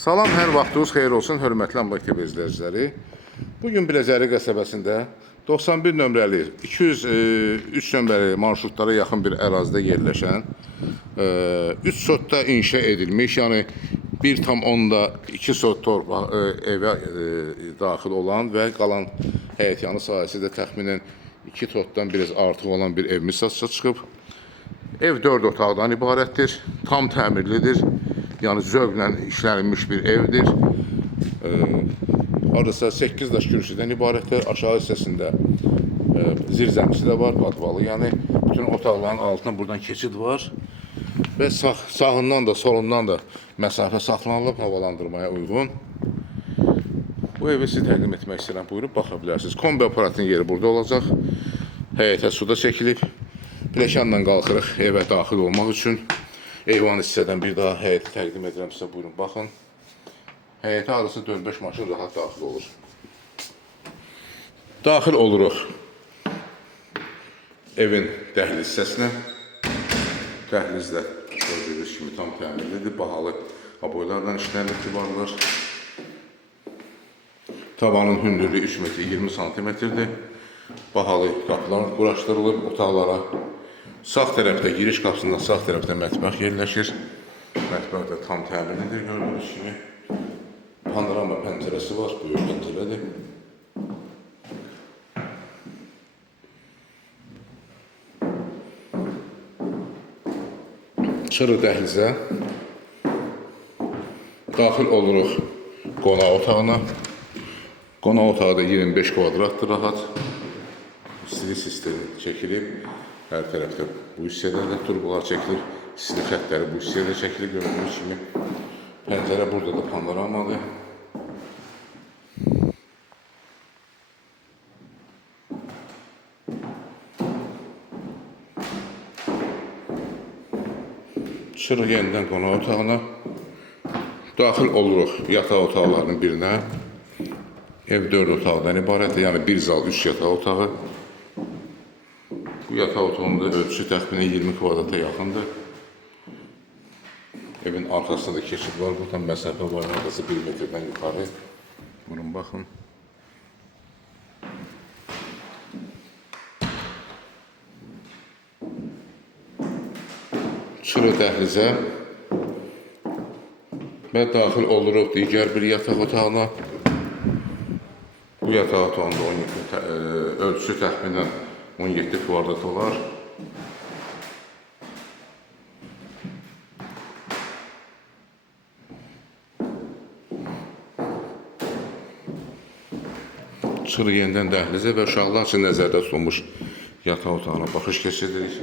Salam, hər vaxtınız xeyir olsun, hörmətli Ambaq TV izləyiciləri. Bugün Biləcəri qəsəbəsində 91 nömrəli, 203 nömrəli marşrutlara yaxın bir ərazidə yerləşən 3 sotda inşa edilmiş, yəni 1,2 sot torpaq evə daxil olan və qalan həyətyanı sahəsi də təxminən 2 sotdan biraz artıq olan bir evimiz satışa çıxıb. Ev 4 otaqdan ibarətdir, tam təmirlidir. Yəni zövqlə işlənilmiş bir evdir. Hardasa 8 daş kürsüdən ibarətdir. Aşağı hissəsində zirzəmisi də var, padvalı. Yəni bütün otaqların altına buradan keçid var. Və sağından da, solundan da məsafə saxlanılıb havalandırmaya uyğun. Bu evi sizə təqdim etmək istəyirəm. Buyurub baxa bilərsiniz. Kombi aparatın yeri burada olacaq. Həyətə su da çəkilib. Pləkanla qalxırıq evə daxil olmaq üçün. Eyvan hissədən bir daha həyəti təqdim edirəm sizə, buyurun, baxın. Həyətə arası 4-5 maşın rahat daxil olur. Daxil oluruq evin dəhliz hissəsinə. Dəhlizdə gördüyünüz kimi tam təmirlidir, bahalı aboylardan işlənib divarlar. Tavanın hündürlüyü 3 metr 20 santimetrdir. Bahalı qapılar quraşdırılıb otaqlara. Sağ tərəfdə, giriş qapısından sağ tərəfdə mətbəx yerləşir. Mətbəx də tam təmirlidir, gördüyünüz kimi. Panorama pəncərəsi var, böyük pəncərədir. Çıxırıq dəhlizə. Daxil oluruq qonaq otağına. Qonaq otağı da 25 kvadratdır, rahat. İstilik sistemi çəkilib. Hər tərəfdə bu hissədə də turbolar çəkilir. İstilik xətləri bu hissədə çəkilir, gördüyünüz kimi. Pəncərə burada da panoramadır. Çıxırıq yenidən qonaq otağına. Daxil oluruq yataq otaqlarının birinə. Ev 4 otaqdan ibarətdir, yəni 1 zal 3 yataq otağı. Bu yataq otağında ölçüsü təxminən 20 kvadrata yaxındır. Evin arxasında da keçid var. Buradan məsafə var, arası 1 metrdən yuxarı. Buyurun, baxın. Çıxırıq dəhlizə və daxil oluruq digər bir yataq otağına. Bu yataq otağında ölçüsü təxminən 17 kvadrat olar. Çıxırıq yenidən dəhlizə və uşaqlar üçün nəzərdə tutulmuş yataq otağına baxış keçiririk.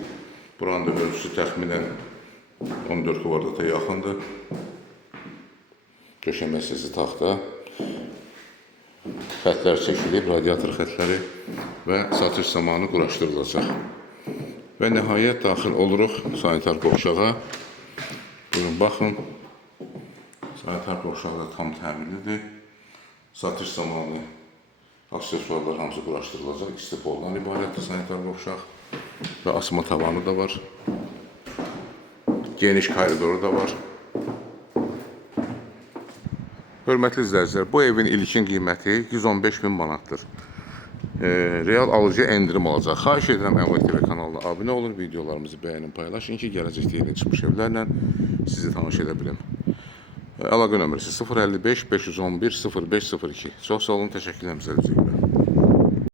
Buranın da ölçüsü təxminən 14 kvadrata yaxındır. Döşəmə hissəsi taxta. Xətlər çəkilib, radiator xətləri və satış zamanı quraşdırılacaq. Və nəhayət daxil oluruq sanitar qovşağa. Buyurun, baxın. Sanitar qovşağı da tam təmirlidir. Satış zamanı aksesuarlar hamısı quraşdırılacaq. İsti poldan ibarətdir sanitar qovşaq. Və asma tavanı da var. Geniş koridoru da var. Hörmətli izləyicilər, bu evin ilkin qiyməti 115.000 manatdır. Real alıcıya endirim alacaq. Xahiş edirəm Ambaq TV kanalına abunə olun, videolarımızı bəyənin, paylaşın ki, gələcəkdə yeni çıxmış evlərlə sizi tanış edə bilim. Əlaqə nömrəsi 055 511 0502. Çox sağ olun, təşəkkürlər.